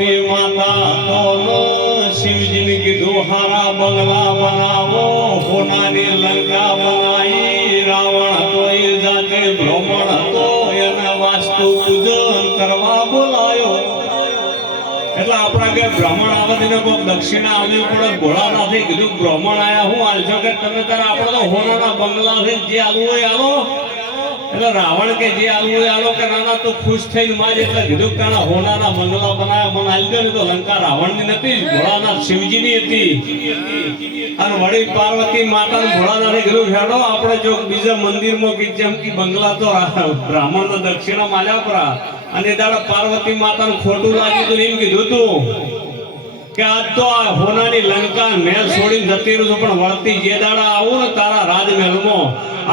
પાર્વતી માતા તો શિવજીને કીધું, હારા બંગલા બનાવો હોનાની લંકા બનાવી રાવણ તો એ જાતે બ્રાહ્મણ હતો એને વાસ્તુ પૂજન કરવા બોલાયો. એટલે આપણા કે બ્રાહ્મણ આવે તેને કોઈ દક્ષિણા આવી પડે ભોળાનાથી કીધું, બ્રાહ્મણ આયા હું હાલશો કે તમે તારા, આપણે તો હોનાના બંગલા છે જે આવું હોય, આલો. એટલે રાવણ કે જે આલુ હોય આલો કે નાના તો ખુશ થઈને માજ એટલે કીધું કાણા હોનાના બંગલા બનાવ્યા, મને આલી દો તો લંકા રાવણની નથી ભોળાનાથ શિવજીની હતી. અને વળી પાર્વતી માતા ભોળાનાથે કીધું, હેડો, આપણે જો બીજા મંદિરમાં કે જેમ કે બંગલા તો બ્રાહ્મણ દક્ષિણા માલ્યા પરા અને દાડા પાર્વતી માતાનું ખોટું લાગ્યું તો એમ કીધું તું કે આજ તો આ હોનાની લંકા મેલ છોડીને જતી રહ્યું છું, પણ વળતી જે દાડા આવું ને તારા રાજમહેલમાં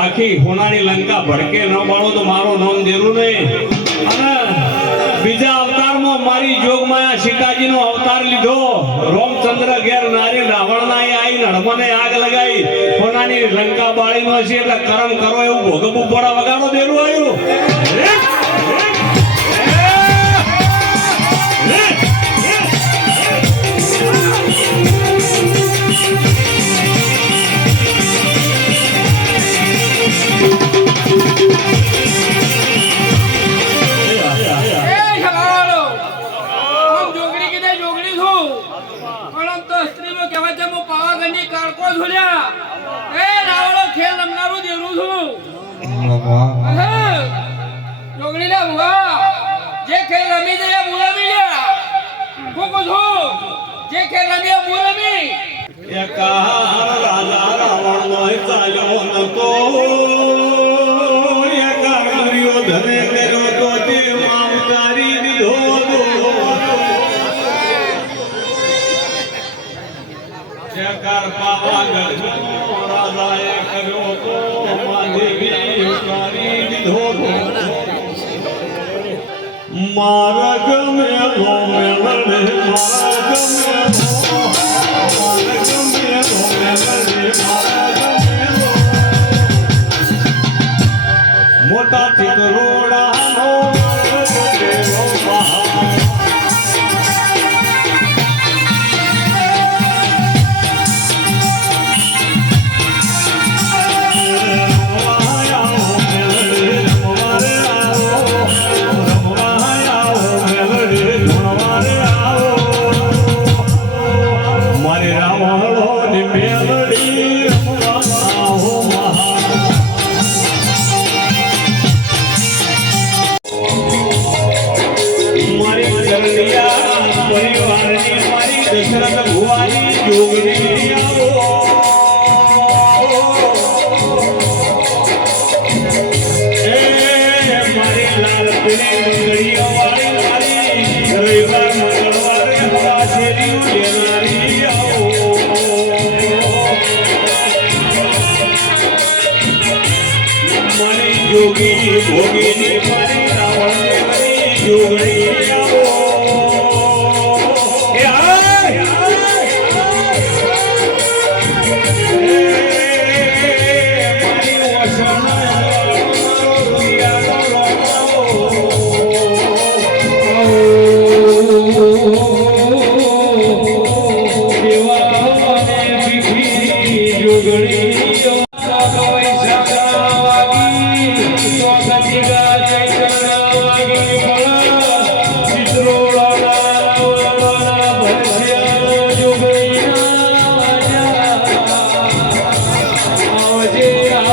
આખી હોનાની લંકા ભડકે ન બાળો તો મારું નામ દેરું નહીં. અને બીજા અવતારમાં મારી જોગમાયા સીતાજીનો અવતાર લીધો. રોમચંદ્ર ઘેર નારી રાવણના એ આઈ નડમને આગ લગાઈ હોનાની લંકા બાળીનો છે એટલે કરમ કરો એવું ભોગવવું પડે. વગાડો દેરું આવ્યું. પણ આમ તો સ્ત્રીમાં કહેવાય છે હું પાવાગઢની કાળકો ઝૂલ્યા એ રાવણો ખેલ રમનારું દેરું છું. જોગણી ના ભુવા. જે ખેલ રમી દે હું રમી લ્યા. હું કહું છું? જે ખેલ રમી હું રમી. એકાર એકાર પાવાગઢ રાજાએ કર્યો તો માધેવી તારી દીધો મારા ગમે લો મેળે મારા ગમે ની যোগী ভোগিনী যোগী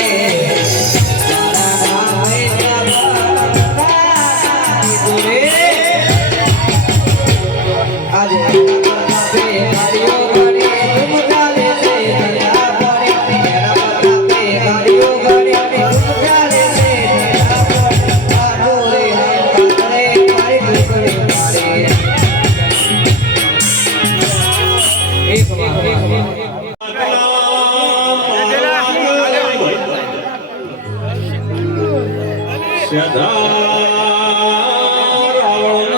yeah. સદા રાવણ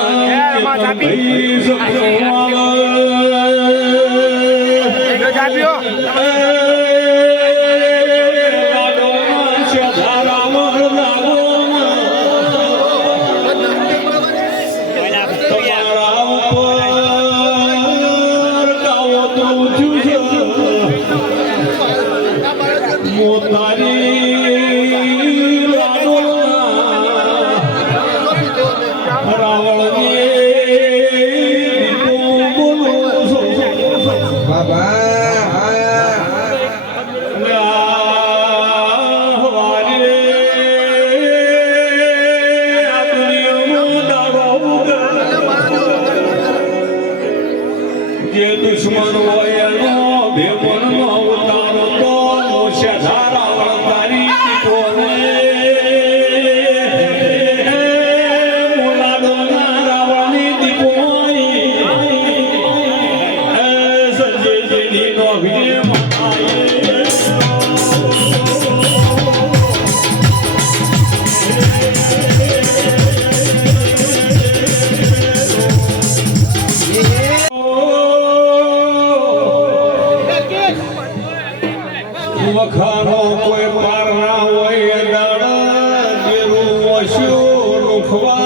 고마워.